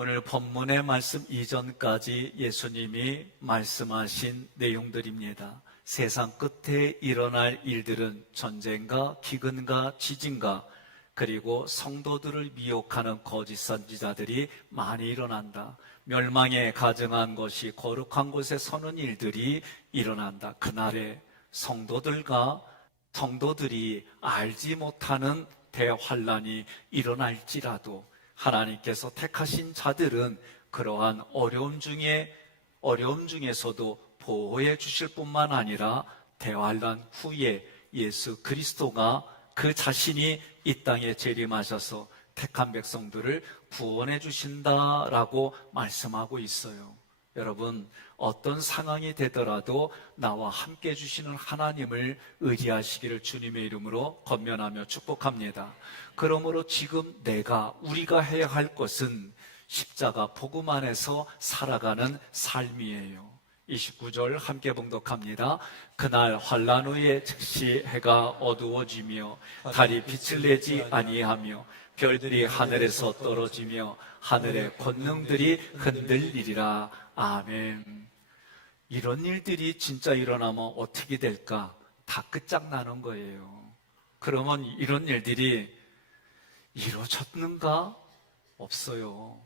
오늘 본문의 말씀 이전까지 예수님이 말씀하신 내용들입니다. 세상 끝에 일어날 일들은 전쟁과 기근과 지진과 그리고 성도들을 미혹하는 거짓 선지자들이 많이 일어난다. 멸망에 가증한 것이 거룩한 곳에 서는 일들이 일어난다. 그날에 성도들이 알지 못하는 대환란이 일어날지라도 하나님께서 택하신 자들은 그러한 어려움 중에서도 보호해 주실 뿐만 아니라 대환란 후에 예수 그리스도가 그 자신이 이 땅에 재림하셔서 택한 백성들을 구원해 주신다라고 말씀하고 있어요. 여러분, 어떤 상황이 되더라도 나와 함께 해주시는 하나님을 의지하시기를 주님의 이름으로 권면하며 축복합니다. 그러므로 지금 우리가 해야 할 것은 십자가 복음 안에서 살아가는 삶이에요. 29절 함께 봉독합니다. 그날 환난 후에 즉시 해가 어두워지며 달이 빛을 내지 아니하며 별들이 하늘에서 떨어지며 하늘의 권능들이 흔들리리라. 아멘. 이런 일들이 진짜 일어나면 어떻게 될까? 다 끝장나는 거예요. 그러면 이런 일들이 이루어졌는가? 없어요.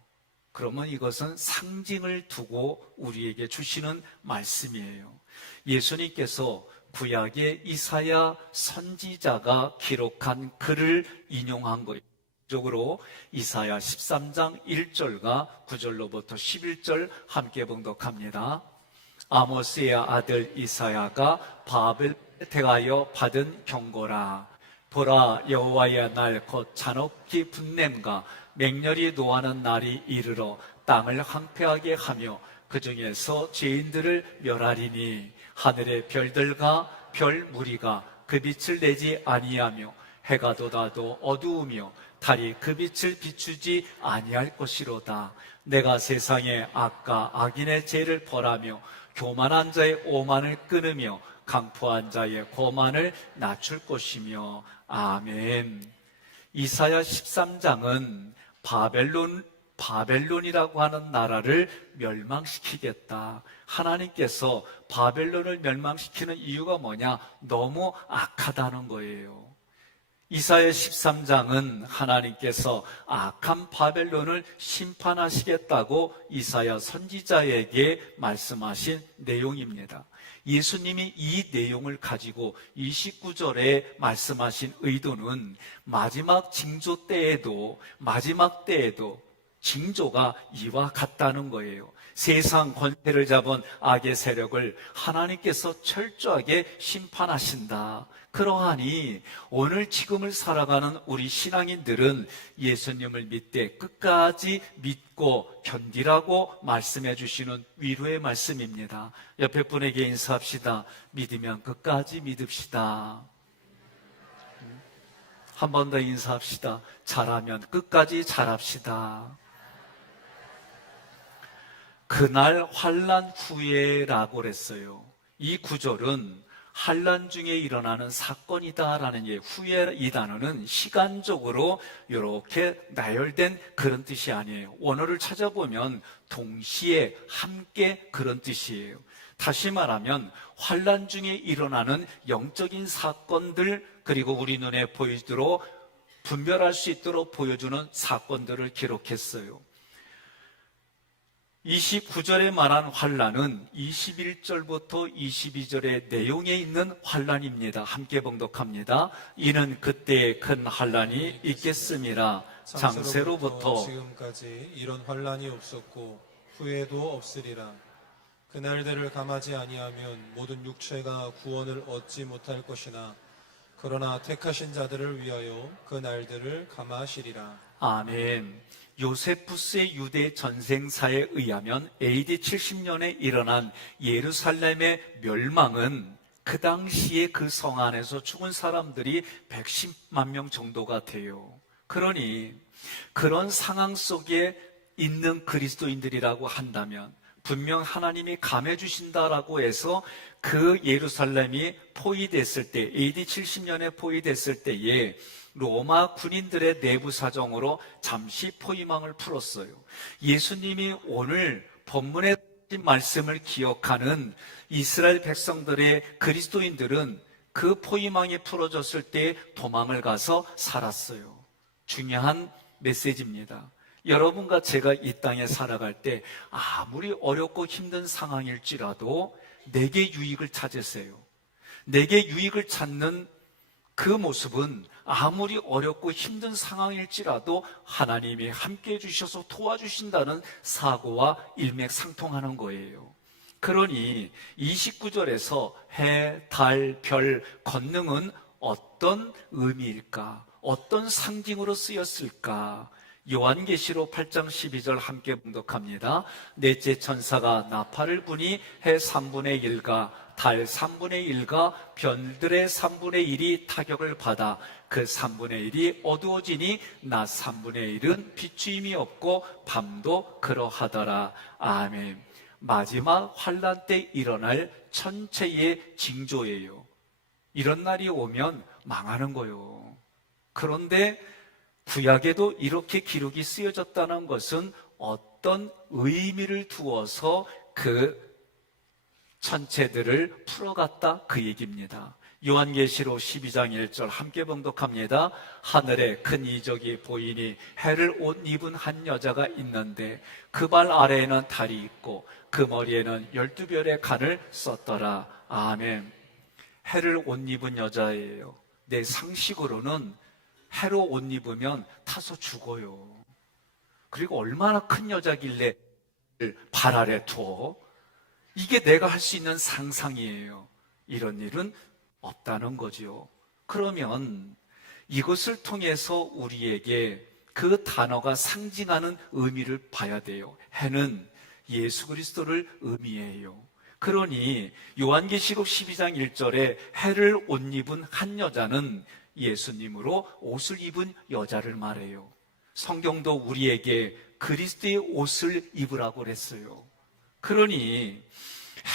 그러면 이것은 상징을 두고 우리에게 주시는 말씀이에요. 예수님께서 구약의 이사야 선지자가 기록한 글을 인용한 거예요. 적으로 이사야 13장 1절과 9절로부터 11절 함께 봉독합니다. 아모스의 아들 이사야가 바벨 택하여 받은 경고라. 보라, 여호와의 날 곧 잔혹히 분냄과 맹렬히 노하는 날이 이르러 땅을 황폐하게 하며 그 중에서 죄인들을 멸하리니 하늘의 별들과 별 무리가 그 빛을 내지 아니하며 해가 돋아도 어두우며 달이 그 빛을 비추지 아니할 것이로다. 내가 세상의 악과 악인의 죄를 벌하며 교만한 자의 오만을 끊으며 강포한 자의 고만을 낮출 것이며. 아멘. 이사야 13장은 바벨론이라고 하는 나라를 멸망시키겠다. 하나님께서 바벨론을 멸망시키는 이유가 뭐냐? 너무 악하다는 거예요. 이사야 13장은 하나님께서 악한 바벨론을 심판하시겠다고 이사야 선지자에게 말씀하신 내용입니다. 예수님이 이 내용을 가지고 29절에 말씀하신 의도는 마지막 때에도 징조가 이와 같다는 거예요. 세상 권세를 잡은 악의 세력을 하나님께서 철저하게 심판하신다. 그러하니 오늘 지금을 살아가는 우리 신앙인들은 예수님을 믿되 끝까지 믿고 견디라고 말씀해 주시는 위로의 말씀입니다. 옆에 분에게 인사합시다. 믿으면 끝까지 믿읍시다. 한 번 더 인사합시다. 잘하면 끝까지 잘합시다. 그날 환난 후에라고 그랬어요. 이 구절은 환난 중에 일어나는 사건이다라는 후에 이 단어는 시간적으로 이렇게 나열된 그런 뜻이 아니에요. 원어를 찾아보면 동시에 함께 그런 뜻이에요. 다시 말하면 환난 중에 일어나는 영적인 사건들, 그리고 우리 눈에 보이도록 분별할 수 있도록 보여주는 사건들을 기록했어요. 29절에 말한 환난은 21절부터 22절의 내용에 있는 환난입니다. 함께 봉독합니다. 이는 그때에 큰 환난이 있겠음이라. 장세로부터 지금까지 이런 환난이 없었고 후에도 없으리라. 그날들을 감하지 아니하면 모든 육체가 구원을 얻지 못할 것이나 그러나 택하신 자들을 위하여 그날들을 감하시리라. 아멘. 요세푸스의 유대 전생사에 의하면 AD 70년에 일어난 예루살렘의 멸망은 그 당시에 그 성 안에서 죽은 사람들이 110만 명 정도가 돼요. 그러니 그런 상황 속에 있는 그리스도인들이라고 한다면 분명 하나님이 감해 주신다라고 해서 그 예루살렘이 포위됐을 때, AD 70년에 포위됐을 때에 로마 군인들의 내부 사정으로 잠시 포위망을 풀었어요. 예수님이 오늘 본문의 말씀을 기억하는 이스라엘 백성들의 그리스도인들은 그 포위망이 풀어졌을 때 도망을 가서 살았어요. 중요한 메시지입니다. 여러분과 제가 이 땅에 살아갈 때 아무리 어렵고 힘든 상황일지라도 내게 유익을 찾으세요. 내게 유익을 찾는 그 모습은 아무리 어렵고 힘든 상황일지라도 하나님이 함께해 주셔서 도와주신다는 사고와 일맥상통하는 거예요. 그러니 29절에서 해, 달, 별, 권능은 어떤 의미일까? 어떤 상징으로 쓰였을까? 요한계시록 8장 12절 함께 봉독합니다. 넷째 천사가 나팔을 부니 해 3분의 1과 달 3분의 1과 별들의 3분의 1이 타격을 받아 그 3분의 1이 어두워지니 낮 3분의 1은 비추임이 없고 밤도 그러하더라. 아멘. 마지막 환난 때 일어날 천체의 징조예요. 이런 날이 오면 망하는 거예요. 그런데 구약에도 이렇게 기록이 쓰여졌다는 것은 어떤 의미를 두어서 그 천체들을 풀어갔다 그 얘기입니다. 요한계시록 12장 1절 함께 봉독합니다. 하늘에 큰 이적이 보이니 해를 옷 입은 한 여자가 있는데 그 발 아래에는 달이 있고 그 머리에는 12별의 간을 썼더라. 아멘. 해를 옷 입은 여자예요. 내 상식으로는 해로 옷 입으면 타서 죽어요. 그리고 얼마나 큰 여자길래 발 아래 두어? 이게 내가 할 수 있는 상상이에요. 이런 일은 없다는 거죠. 그러면 이것을 통해서 우리에게 그 단어가 상징하는 의미를 봐야 돼요. 해는 예수 그리스도를 의미해요. 그러니 요한계시록 12장 1절에 해를 옷 입은 한 여자는 예수님으로 옷을 입은 여자를 말해요. 성경도 우리에게 그리스도의 옷을 입으라고 그랬어요. 그러니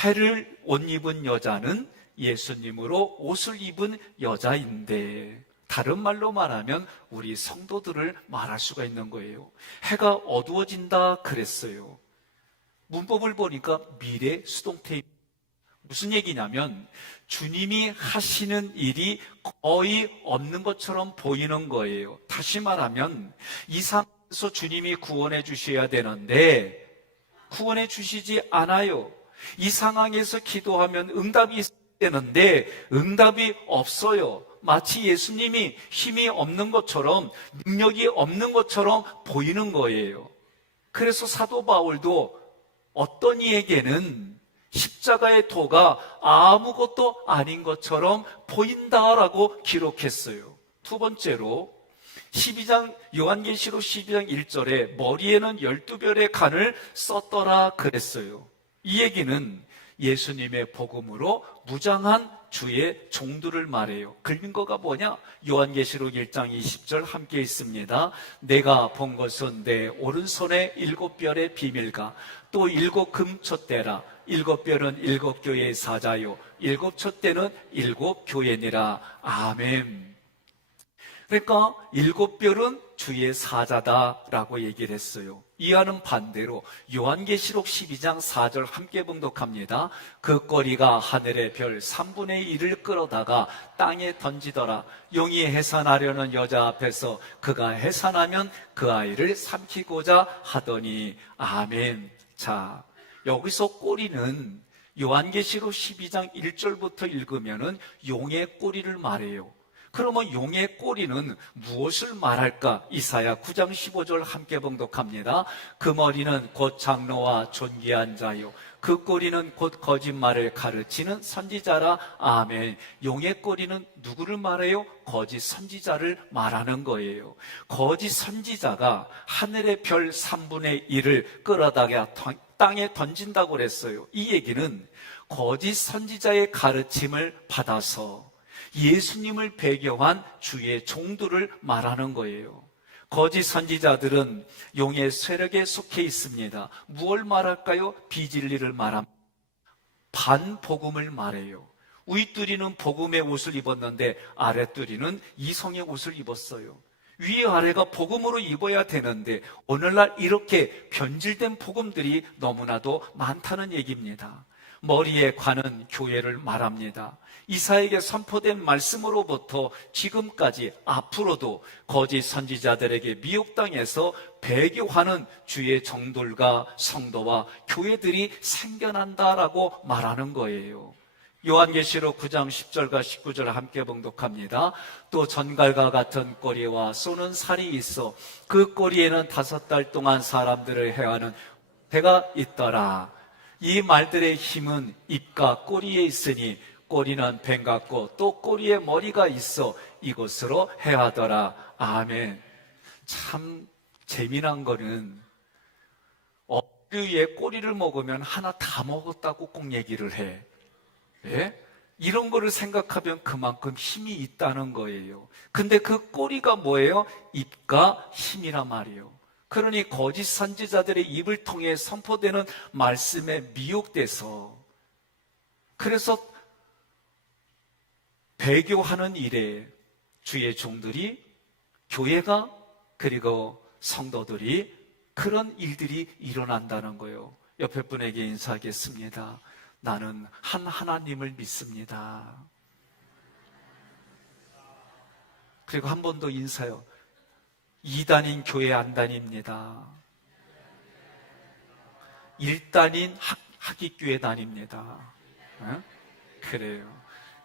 해를 옷 입은 여자는 예수님으로 옷을 입은 여자인데 다른 말로 말하면 우리 성도들을 말할 수가 있는 거예요. 해가 어두워진다 그랬어요. 문법을 보니까 미래 수동태. 무슨 얘기냐면 주님이 하시는 일이 거의 없는 것처럼 보이는 거예요. 다시 말하면 이 상황에서 주님이 구원해 주셔야 되는데 구원해 주시지 않아요. 이 상황에서 기도하면 응답이 있어야 되는데 응답이 없어요. 마치 예수님이 힘이 없는 것처럼 능력이 없는 것처럼 보이는 거예요. 그래서 사도 바울도 어떤 이에게는 십자가의 도가 아무것도 아닌 것처럼 보인다라고 기록했어요. 두 번째로 요한계시록 12장 1절에 머리에는 12별의 간을 썼더라 그랬어요. 이 얘기는 예수님의 복음으로 무장한 주의 종들을 말해요. 근거가 뭐냐? 요한계시록 1장 20절 함께 있습니다. 내가 본 것은 내 오른손에 7별의 비밀과 또 7 금촛대라. 7별은 7 교회의 사자요 7 촛대는 7 교회니라. 아멘. 그러니까 7별은 주의 사자다라고 얘기를 했어요. 이와는 반대로 요한계시록 12장 4절 함께 봉독합니다. 그 꼬리가 하늘의 별 3분의 1을 끌어다가 땅에 던지더라. 용이 해산하려는 여자 앞에서 그가 해산하면 그 아이를 삼키고자 하더니. 아멘. 자, 여기서 꼬리는 요한계시록 12장 1절부터 읽으면은 용의 꼬리를 말해요. 그러면 용의 꼬리는 무엇을 말할까? 이사야 9장 15절 함께 봉독합니다. 그 머리는 곧 장로와 존귀한 자요 그 꼬리는 곧 거짓말을 가르치는 선지자라. 아멘. 용의 꼬리는 누구를 말해요? 거짓 선지자를 말하는 거예요. 거짓 선지자가 하늘의 별 3분의 1을 끌어다가 땅에 던진다고 그랬어요. 이 얘기는 거짓 선지자의 가르침을 받아서 예수님을 배경한 주의 종들을 말하는 거예요. 거짓 선지자들은 용의 세력에 속해 있습니다. 무엇을 말할까요? 비진리를 말합니다. 반복음을 말해요. 윗두리는 복음의 옷을 입었는데 아랫두리는 이성의 옷을 입었어요. 위아래가 복음으로 입어야 되는데 오늘날 이렇게 변질된 복음들이 너무나도 많다는 얘기입니다. 머리에 관은 교회를 말합니다. 이사에게 선포된 말씀으로부터 지금까지 앞으로도 거짓 선지자들에게 미혹당해서 배교하는 주의 종들과 성도와 교회들이 생겨난다라고 말하는 거예요. 요한계시록 9장 10절과 19절 함께 봉독합니다. 또 전갈과 같은 꼬리와 쏘는 살이 있어 그 꼬리에는 5달 동안 사람들을 해하는 배가 있더라. 이 말들의 힘은 입과 꼬리에 있으니 꼬리는 뱀 같고 또 꼬리에 머리가 있어 이곳으로 해하더라. 아멘. 참 재미난 거는 어류의 꼬리를 먹으면 하나 다 먹었다고 꼭 얘기를 해. 예? 이런 거를 생각하면 그만큼 힘이 있다는 거예요. 근데 그 꼬리가 뭐예요? 입과 힘이란 말이에요. 그러니 거짓 선지자들의 입을 통해 선포되는 말씀에 미혹돼서 그래서 배교하는 일에 주의 종들이 교회가 그리고 성도들이 그런 일들이 일어난다는 거예요. 옆에 분에게 인사하겠습니다. 나는 한 하나님을 믿습니다. 그리고 한 번 더 인사요. 2단인 교회 안 다닙니다. 1단인 학위교회 다닙니다. 네? 그래요.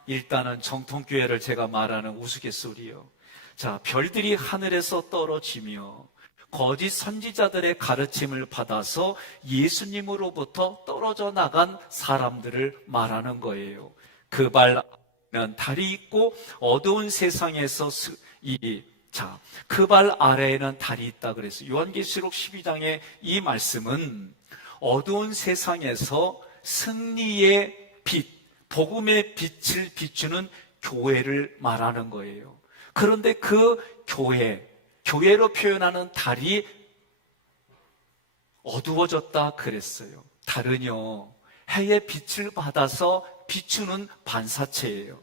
1단은 정통교회를 제가 말하는 우스갯소리요. 자, 별들이 하늘에서 떨어지며 거짓 선지자들의 가르침을 받아서 예수님으로부터 떨어져 나간 사람들을 말하는 거예요. 그 발에는 달이 있고 어두운 세상에서 그 발 아래에는 달이 있다 그랬어요. 요한계시록 12장의 이 말씀은 어두운 세상에서 승리의 빛, 복음의 빛을 비추는 교회를 말하는 거예요. 그런데 그 교회로 표현하는 달이 어두워졌다 그랬어요. 달은요, 해의 빛을 받아서 비추는 반사체예요.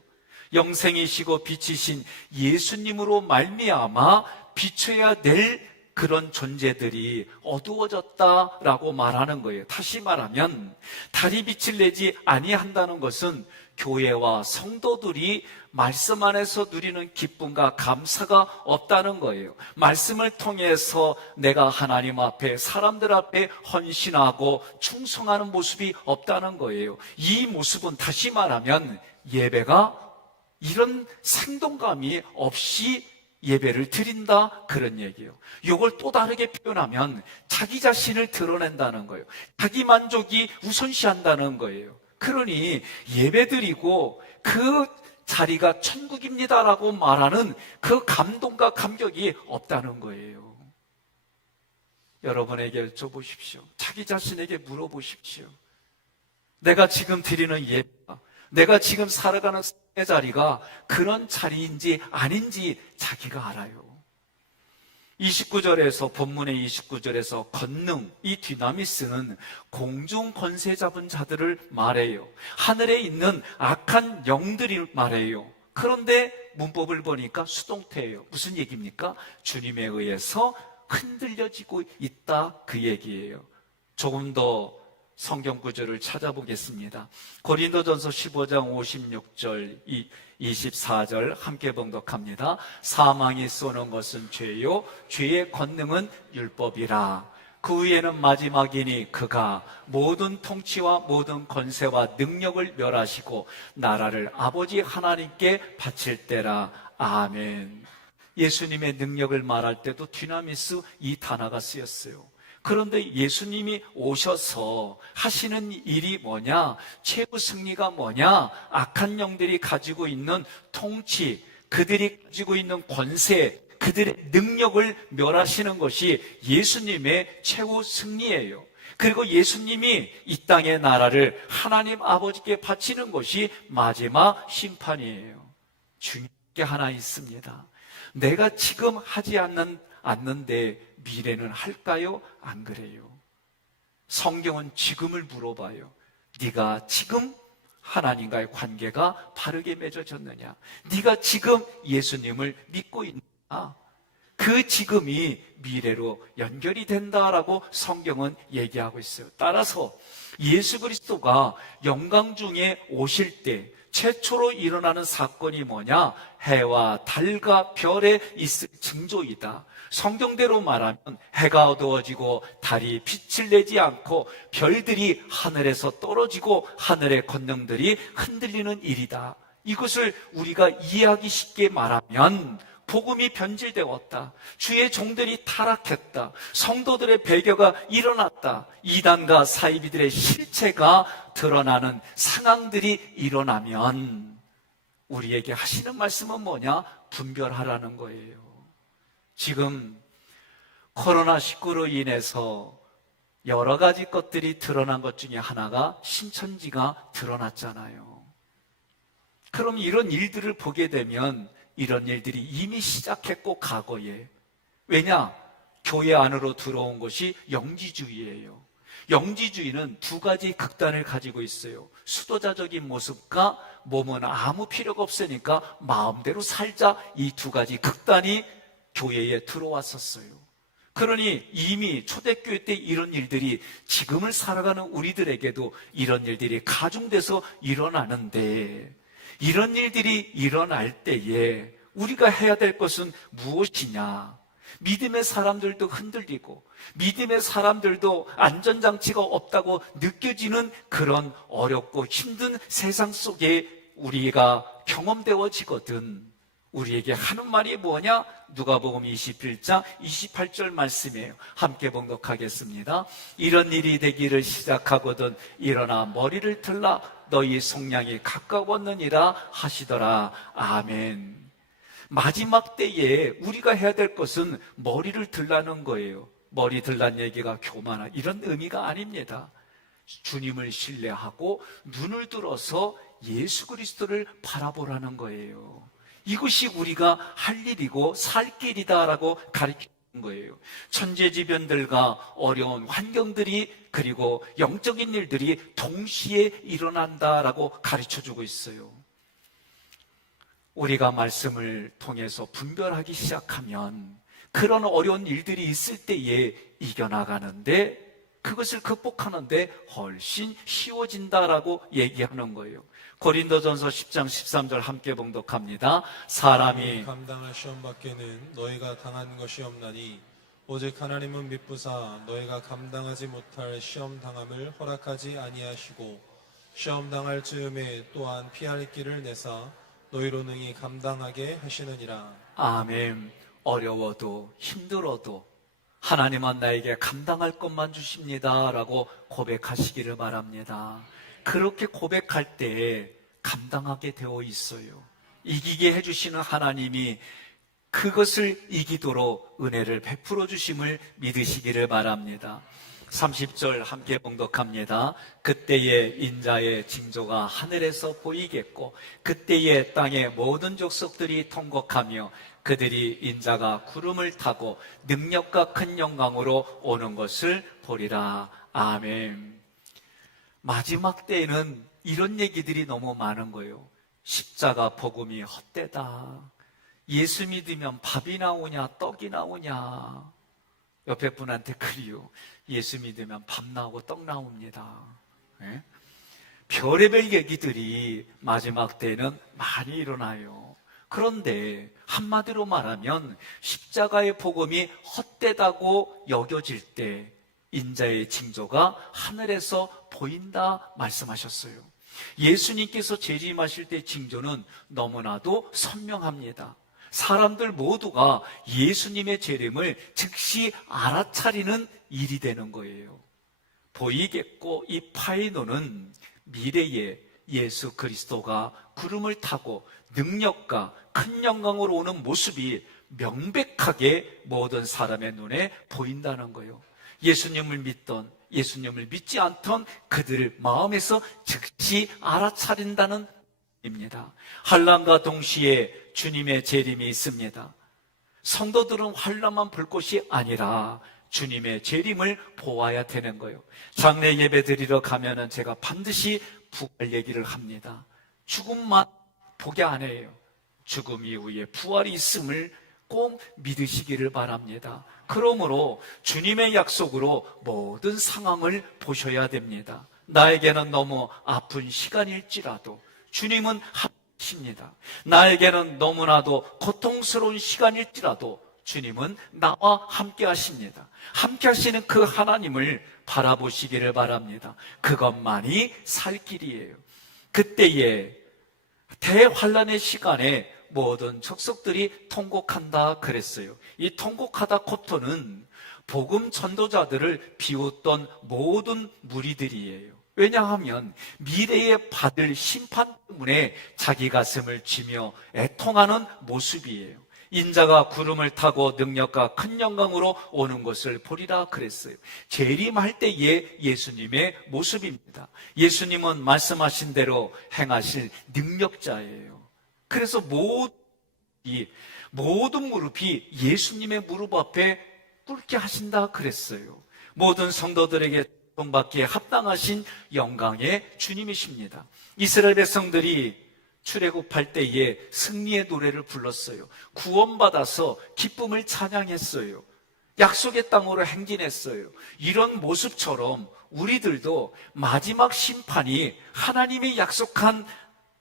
영생이시고 빛이신 예수님으로 말미암아 비춰야 될 그런 존재들이 어두워졌다라고 말하는 거예요. 다시 말하면 달이 빛을 내지 아니한다는 것은 교회와 성도들이 말씀 안에서 누리는 기쁨과 감사가 없다는 거예요. 말씀을 통해서 내가 하나님 앞에 사람들 앞에 헌신하고 충성하는 모습이 없다는 거예요. 이 모습은 다시 말하면 예배가 이런 생동감이 없이 예배를 드린다 그런 얘기예요. 이걸 또 다르게 표현하면 자기 자신을 드러낸다는 거예요. 자기 만족이 우선시한다는 거예요. 그러니 예배드리고 그 자리가 천국입니다라고 말하는 그 감동과 감격이 없다는 거예요. 여러분에게 여쭤보십시오. 자기 자신에게 물어보십시오. 내가 지금 드리는 예배가, 내가 지금 살아가는 삶의 자리가 그런 자리인지 아닌지 자기가 알아요. 29절에서 본문의 29절에서 권능, 이 디나미스는 공중 권세 잡은 자들을 말해요. 하늘에 있는 악한 영들이 말해요. 그런데 문법을 보니까 수동태예요. 무슨 얘기입니까? 주님에 의해서 흔들려지고 있다 그 얘기예요. 조금 더 성경 구절을 찾아보겠습니다. 고린도전서 15장 56절 24절 함께 봉독합니다. 사망이 쏘는 것은 죄요 죄의 권능은 율법이라. 그 후에는 마지막이니 그가 모든 통치와 모든 권세와 능력을 멸하시고 나라를 아버지 하나님께 바칠 때라. 아멘. 예수님의 능력을 말할 때도 디나미스 이 단어가 쓰였어요. 그런데 예수님이 오셔서 하시는 일이 뭐냐? 최후 승리가 뭐냐? 악한 영들이 가지고 있는 통치, 그들이 가지고 있는 권세, 그들의 능력을 멸하시는 것이 예수님의 최후 승리예요. 그리고 예수님이 이 땅의 나라를 하나님 아버지께 바치는 것이 마지막 심판이에요. 중요한 게 하나 있습니다. 내가 지금 하지 않는데 미래는 할까요? 안 그래요. 성경은 지금을 물어봐요. 네가 지금 하나님과의 관계가 바르게 맺어졌느냐? 네가 지금 예수님을 믿고 있느냐? 그 지금이 미래로 연결이 된다라고 성경은 얘기하고 있어요. 따라서 예수 그리스도가 영광 중에 오실 때 최초로 일어나는 사건이 뭐냐? 해와 달과 별에 있을 징조이다. 성경대로 말하면 해가 어두워지고 달이 빛을 내지 않고 별들이 하늘에서 떨어지고 하늘의 권능들이 흔들리는 일이다. 이것을 우리가 이해하기 쉽게 말하면 복음이 변질되었다. 주의 종들이 타락했다. 성도들의 배교가 일어났다. 이단과 사이비들의 실체가 드러나는 상황들이 일어나면 우리에게 하시는 말씀은 뭐냐? 분별하라는 거예요. 지금 코로나19로 인해서 여러 가지 것들이 드러난 것 중에 하나가 신천지가 드러났잖아요. 그럼 이런 일들을 보게 되면 이런 일들이 이미 시작했고 과거에, 왜냐? 교회 안으로 들어온 것이 영지주의예요. 영지주의는 두 가지 극단을 가지고 있어요. 수도자적인 모습과 몸은 아무 필요가 없으니까 마음대로 살자, 이 두 가지 극단이 교회에 들어왔었어요. 그러니 이미 초대교회 때 이런 일들이 지금을 살아가는 우리들에게도 이런 일들이 가중돼서 일어나는데, 이런 일들이 일어날 때에 우리가 해야 될 것은 무엇이냐? 믿음의 사람들도 흔들리고 믿음의 사람들도 안전장치가 없다고 느껴지는 그런 어렵고 힘든 세상 속에 우리가 경험되어지거든. 우리에게 하는 말이 뭐냐? 누가복음 21장 28절 말씀이에요. 함께 봉독하겠습니다. 이런 일이 되기를 시작하거든 일어나 머리를 들라 너희 속량이 가까웠느니라 하시더라. 아멘. 마지막 때에 우리가 해야 될 것은 머리를 들라는 거예요. 머리 들란 얘기가 교만한 이런 의미가 아닙니다. 주님을 신뢰하고 눈을 들어서 예수 그리스도를 바라보라는 거예요. 이것이 우리가 할 일이고 살 길이다라고 가르치는 거예요. 천재지변들과 어려운 환경들이 그리고 영적인 일들이 동시에 일어난다라고 가르쳐주고 있어요. 우리가 말씀을 통해서 분별하기 시작하면 그런 어려운 일들이 있을 때에 이겨나가는데, 그것을 극복하는데 훨씬 쉬워진다라고 얘기하는 거예요. 고린도전서 10장 13절 함께 봉독합니다. 사람이 감당할 시험 밖에는 너희가 당한 것이 없나니 오직 하나님은 미쁘사 너희가 감당하지 못할 시험 당함을 허락하지 아니하시고 시험 당할 즈음에 또한 피할 길을 내사 너희로 능히 감당하게 하시느니라. 아멘. 어려워도 힘들어도 하나님은 나에게 감당할 것만 주십니다 라고 고백하시기를 바랍니다. 그렇게 고백할 때에 감당하게 되어 있어요. 이기게 해주시는 하나님이 그것을 이기도록 은혜를 베풀어 주심을 믿으시기를 바랍니다. 30절 함께 봉독합니다. 그때에 인자의 징조가 하늘에서 보이겠고 그때에 땅의 모든 족속들이 통곡하며 그들이 인자가 구름을 타고 능력과 큰 영광으로 오는 것을 보리라. 아멘. 마지막 때에는 이런 얘기들이 너무 많은 거예요. 십자가 복음이 헛되다. 예수 믿으면 밥이 나오냐 떡이 나오냐. 옆에 분한테 그리요. 예수 믿으면 밥 나오고 떡 나옵니다. 네? 별의별 얘기들이 마지막 때는 많이 일어나요. 그런데 한마디로 말하면 십자가의 복음이 헛되다고 여겨질 때 인자의 징조가 하늘에서 보인다 말씀하셨어요. 예수님께서 재림하실 때 징조는 너무나도 선명합니다. 사람들 모두가 예수님의 재림을 즉시 알아차리는 일이 되는 거예요. 보이겠고 이 파이노는 미래에 예수 그리스도가 구름을 타고 능력과 큰 영광으로 오는 모습이 명백하게 모든 사람의 눈에 보인다는 거예요. 예수님을 믿던 예수님을 믿지 않던 그들 마음에서 즉시 알아차린다는 입니다. 환난과 동시에 주님의 재림이 있습니다. 성도들은 환난만 볼 것이 아니라 주님의 재림을 보아야 되는 거예요. 장례 예배 드리러 가면은 제가 반드시 부활 얘기를 합니다. 죽음만 보게 안 해요. 죽음 이후에 부활이 있음을 꼭 믿으시기를 바랍니다. 그러므로 주님의 약속으로 모든 상황을 보셔야 됩니다. 나에게는 너무 아픈 시간일지라도 주님은 함께하십니다. 나에게는 너무나도 고통스러운 시간일지라도 주님은 나와 함께 하십니다. 함께 하시는 그 하나님을 바라보시기를 바랍니다. 그것만이 살 길이에요. 그때에 대환란의 시간에 모든 족속들이 통곡한다 그랬어요. 이 통곡하다 코토는 복음 전도자들을 비웃던 모든 무리들이에요. 왜냐하면 미래에 받을 심판 때문에 자기 가슴을 쥐며 애통하는 모습이에요. 인자가 구름을 타고 능력과 큰 영광으로 오는 것을 보리라 그랬어요. 재림할 때의 예수님의 모습입니다. 예수님은 말씀하신 대로 행하실 능력자예요. 그래서 모든 무릎이 예수님의 무릎 앞에 꿇게 하신다 그랬어요. 모든 성도들에게 받기에 합당하신 영광의 주님이십니다. 이스라엘 백성들이 출애굽할 때에 승리의 노래를 불렀어요. 구원받아서 기쁨을 찬양했어요. 약속의 땅으로 행진했어요. 이런 모습처럼 우리들도 마지막 심판이 하나님이 약속한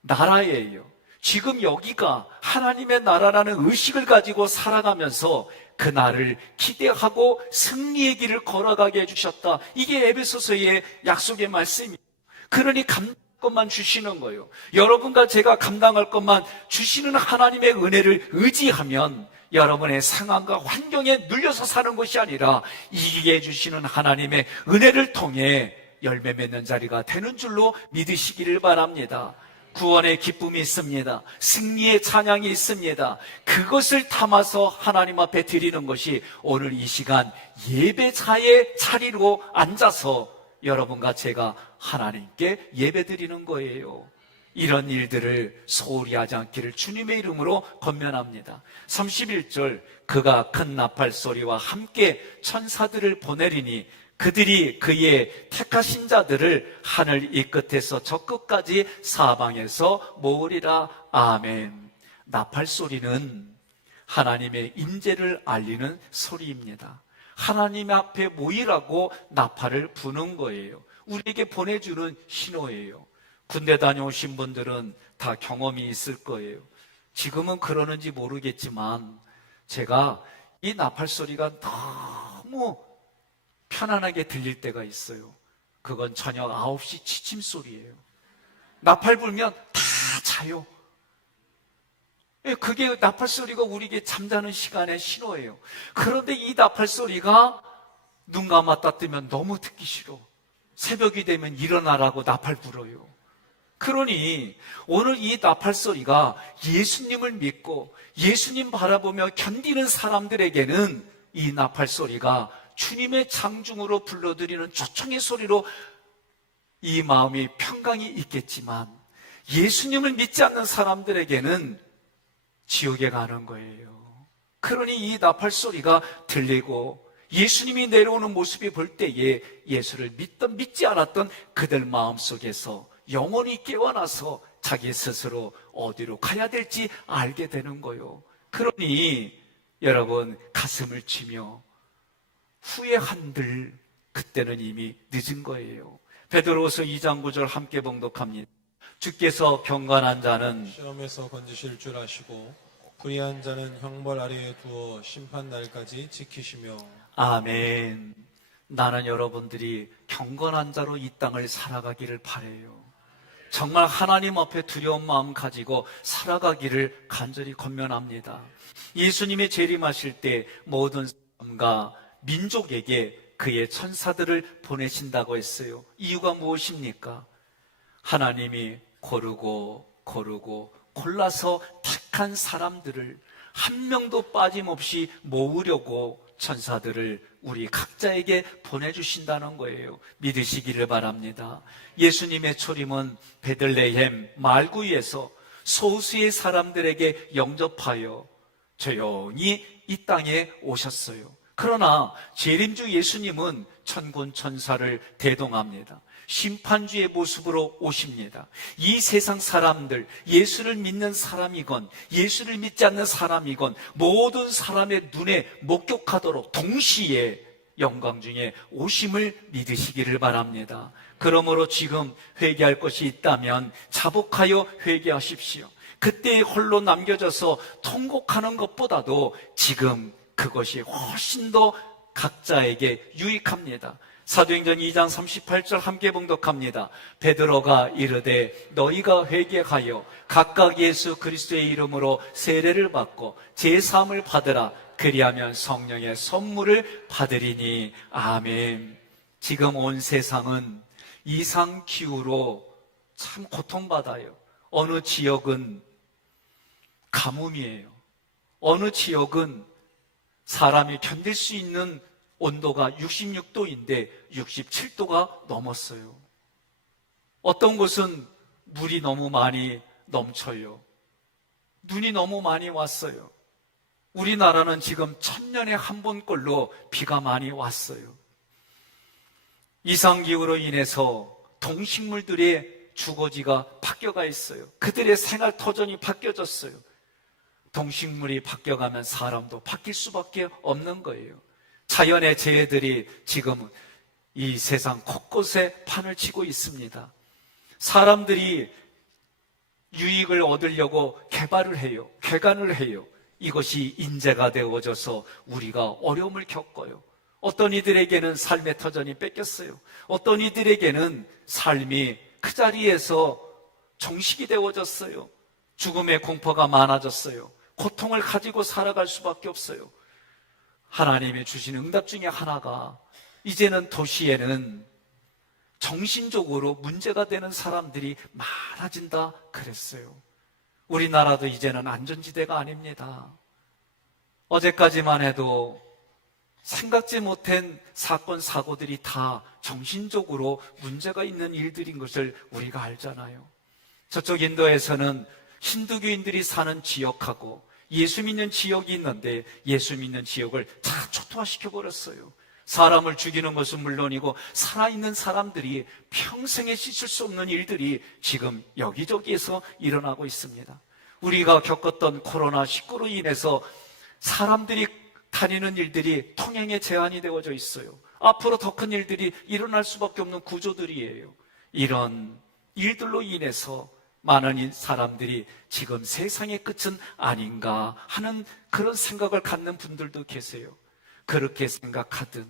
나라예요. 지금 여기가 하나님의 나라라는 의식을 가지고 살아가면서 그날을 기대하고 승리의 길을 걸어가게 해주셨다. 이게 에베소서의 약속의 말씀이에요. 그러니 감당할 것만 주시는 거예요. 여러분과 제가 감당할 것만 주시는 하나님의 은혜를 의지하면 여러분의 상황과 환경에 눌려서 사는 것이 아니라 이기게 해주시는 하나님의 은혜를 통해 열매 맺는 자리가 되는 줄로 믿으시기를 바랍니다. 구원의 기쁨이 있습니다. 승리의 찬양이 있습니다. 그것을 담아서 하나님 앞에 드리는 것이 오늘 이 시간 예배자의 자리로 앉아서 여러분과 제가 하나님께 예배 드리는 거예요. 이런 일들을 소홀히 하지 않기를 주님의 이름으로 권면합니다. 31절 그가 큰 나팔 소리와 함께 천사들을 보내리니 그들이 그의 택하신 자들을 하늘 이 끝에서 저 끝까지 사방에서 모으리라. 아멘. 나팔 소리는 하나님의 임재를 알리는 소리입니다. 하나님 앞에 모이라고 나팔을 부는 거예요. 우리에게 보내주는 신호예요. 군대 다녀오신 분들은 다 경험이 있을 거예요. 지금은 그러는지 모르겠지만 제가 이 나팔 소리가 너무 편안하게 들릴 때가 있어요. 그건 저녁 9시 취침 소리예요. 나팔 불면 다 자요. 그게 나팔 소리가 우리에게 잠자는 시간의 신호예요. 그런데 이 나팔 소리가 눈 감았다 뜨면 너무 듣기 싫어. 새벽이 되면 일어나라고 나팔 불어요. 그러니 오늘 이 나팔 소리가 예수님을 믿고 예수님 바라보며 견디는 사람들에게는 이 나팔 소리가 주님의 장중으로 불러드리는 초청의 소리로 이 마음이 평강이 있겠지만 예수님을 믿지 않는 사람들에게는 지옥에 가는 거예요. 그러니 이 나팔 소리가 들리고 예수님이 내려오는 모습이 볼 때에 예수를 믿던 믿지 않았던 그들 마음속에서 영원히 깨어나서 자기 스스로 어디로 가야 될지 알게 되는 거예요. 그러니 여러분 가슴을 치며 후회한들 그때는 이미 늦은 거예요. 베드로후서 2장 9절 함께 봉독합니다. 주께서 경건한 자는 시험에서 건지실 줄 아시고 불의한 자는 형벌 아래에 두어 심판 날까지 지키시며. 아멘. 나는 여러분들이 경건한 자로 이 땅을 살아가기를 바라요. 정말 하나님 앞에 두려운 마음 가지고 살아가기를 간절히 권면합니다. 예수님이 재림하실 때 모든 사람과 민족에게 그의 천사들을 보내신다고 했어요. 이유가 무엇입니까? 하나님이 고르고 골라서 택한 사람들을 한 명도 빠짐없이 모으려고 천사들을 우리 각자에게 보내주신다는 거예요. 믿으시기를 바랍니다. 예수님의 초림은 베들레헴 말구이에서 소수의 사람들에게 영접하여 조용히 이 땅에 오셨어요. 그러나 재림주 예수님은 천군 천사를 대동합니다. 심판주의 모습으로 오십니다. 이 세상 사람들, 예수를 믿는 사람이건 예수를 믿지 않는 사람이건 모든 사람의 눈에 목격하도록 동시에 영광 중에 오심을 믿으시기를 바랍니다. 그러므로 지금 회개할 것이 있다면 자복하여 회개하십시오. 그때에 홀로 남겨져서 통곡하는 것보다도 지금 그것이 훨씬 더 각자에게 유익합니다. 사도행전 2장 38절 함께 봉독합니다. 베드로가 이르되 너희가 회개하여 각각 예수 그리스도의 이름으로 세례를 받고 제사함을 받으라. 그리하면 성령의 선물을 받으리니. 아멘. 지금 온 세상은 이상기후로 참 고통받아요. 어느 지역은 가뭄이에요. 어느 지역은 사람이 견딜 수 있는 온도가 66도인데 67도가 넘었어요. 어떤 곳은 물이 너무 많이 넘쳐요. 눈이 너무 많이 왔어요. 우리나라는 지금 1000년에 한 번꼴로 비가 많이 왔어요. 이상기후로 인해서 동식물들의 주거지가 바뀌어가 있어요. 그들의 생활 터전이 바뀌어졌어요. 동식물이 바뀌어가면 사람도 바뀔 수밖에 없는 거예요. 자연의 재해들이 지금 이 세상 곳곳에 판을 치고 있습니다. 사람들이 유익을 얻으려고 개발을 해요. 개간을 해요. 이것이 인재가 되어져서 우리가 어려움을 겪어요. 어떤 이들에게는 삶의 터전이 뺏겼어요. 어떤 이들에게는 삶이 그 자리에서 정식이 되어졌어요. 죽음의 공포가 많아졌어요. 고통을 가지고 살아갈 수밖에 없어요. 하나님이 주신 응답 중에 하나가 이제는 도시에는 정신적으로 문제가 되는 사람들이 많아진다 그랬어요. 우리나라도 이제는 안전지대가 아닙니다. 어제까지만 해도 생각지 못한 사건, 사고들이 다 정신적으로 문제가 있는 일들인 것을 우리가 알잖아요. 저쪽 인도에서는 힌두교인들이 사는 지역하고 예수 믿는 지역이 있는데 예수 믿는 지역을 다 초토화시켜버렸어요. 사람을 죽이는 것은 물론이고 살아있는 사람들이 평생에 씻을 수 없는 일들이 지금 여기저기에서 일어나고 있습니다. 우리가 겪었던 코로나19로 인해서 사람들이 다니는 일들이 통행에 제한이 되어져 있어요. 앞으로 더 큰 일들이 일어날 수밖에 없는 구조들이에요. 이런 일들로 인해서 많은 사람들이 지금 세상의 끝은 아닌가 하는 그런 생각을 갖는 분들도 계세요. 그렇게 생각하든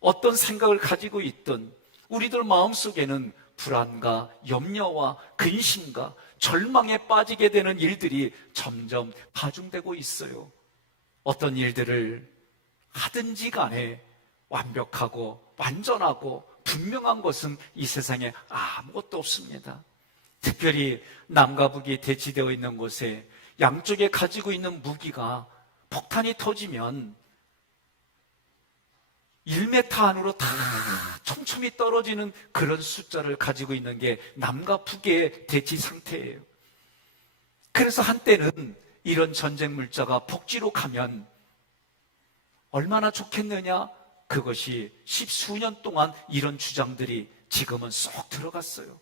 어떤 생각을 가지고 있든 우리들 마음속에는 불안과 염려와 근심과 절망에 빠지게 되는 일들이 점점 가중되고 있어요. 어떤 일들을 하든지 간에 완벽하고 완전하고 분명한 것은 이 세상에 아무것도 없습니다. 특별히 남과 북이 대치되어 있는 곳에 양쪽에 가지고 있는 무기가 폭탄이 터지면 1m 안으로 다 촘촘히 떨어지는 그런 숫자를 가지고 있는 게 남과 북의 대치 상태예요. 그래서 한때는 이런 전쟁 물자가 복지로 가면 얼마나 좋겠느냐, 그것이 10수년 동안 이런 주장들이 지금은 쏙 들어갔어요.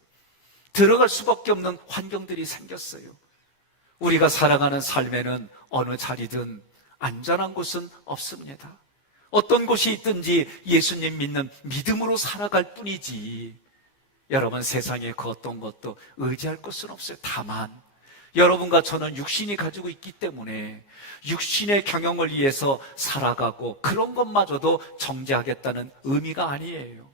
들어갈 수밖에 없는 환경들이 생겼어요. 우리가 살아가는 삶에는 어느 자리든 안전한 곳은 없습니다. 어떤 곳이 있든지 예수님 믿는 믿음으로 살아갈 뿐이지 여러분 세상에 그 어떤 것도 의지할 것은 없어요. 다만 여러분과 저는 육신이 가지고 있기 때문에 육신의 경영을 위해서 살아가고 그런 것마저도 정죄하겠다는 의미가 아니에요.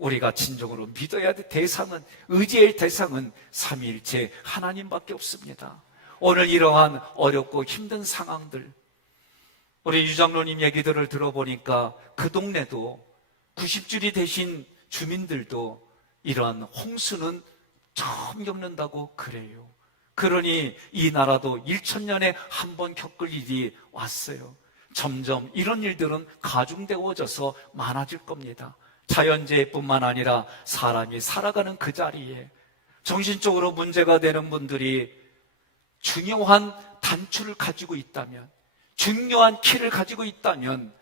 우리가 진정으로 믿어야 될 대상은, 의지할 대상은 삼위일체 하나님밖에 없습니다. 오늘 이러한 어렵고 힘든 상황들, 우리 유장로님 얘기들을 들어보니까 그 동네도 90줄이 되신 주민들도 이러한 홍수는 처음 겪는다고 그래요. 그러니 이 나라도 1000년에 한 번 겪을 일이 왔어요. 점점 이런 일들은 가중되어져서 많아질 겁니다. 자연재해뿐만 아니라 사람이 살아가는 그 자리에 정신적으로 문제가 되는 분들이 중요한 단추를 가지고 있다면, 중요한 키를 가지고 있다면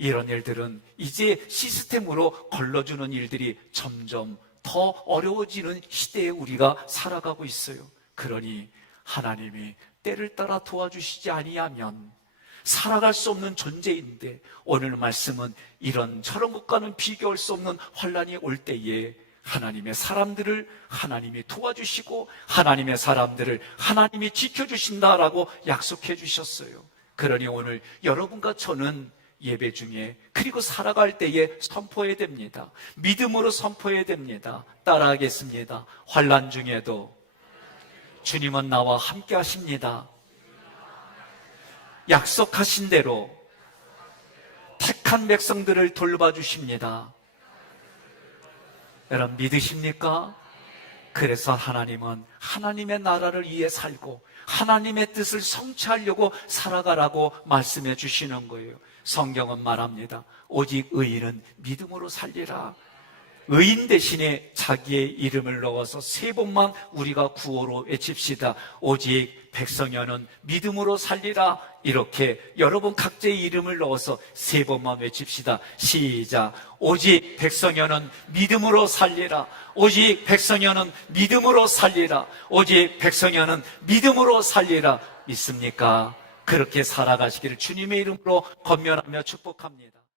이런 일들은 이제 시스템으로 걸러주는 일들이 점점 더 어려워지는 시대에 우리가 살아가고 있어요. 그러니 하나님이 때를 따라 도와주시지 아니하면 살아갈 수 없는 존재인데, 오늘 말씀은 이런 저런 것과는 비교할 수 없는 환난이 올 때에 하나님의 사람들을 하나님이 도와주시고 하나님의 사람들을 하나님이 지켜주신다라고 약속해 주셨어요. 그러니 오늘 여러분과 저는 예배 중에, 그리고 살아갈 때에 선포해야 됩니다. 믿음으로 선포해야 됩니다. 따라하겠습니다. 환난 중에도 주님은 나와 함께 하십니다. 약속하신 대로 택한 백성들을 돌봐주십니다. 여러분 믿으십니까? 그래서 하나님은 하나님의 나라를 위해 살고 하나님의 뜻을 성취하려고 살아가라고 말씀해 주시는 거예요. 성경은 말합니다. 오직 의인은 믿음으로 살리라. 의인 대신에 자기의 이름을 넣어서 세 번만 우리가 구호로 외칩시다. 오직 백성여는 믿음으로 살리라. 이렇게 여러분 각자의 이름을 넣어서 세 번만 외칩시다. 시작. 오직 백성여는 믿음으로 살리라. 오직 백성여는 믿음으로 살리라. 오직 백성여는 믿음으로 살리라. 믿습니까? 그렇게 살아가시기를 주님의 이름으로 권면하며 축복합니다.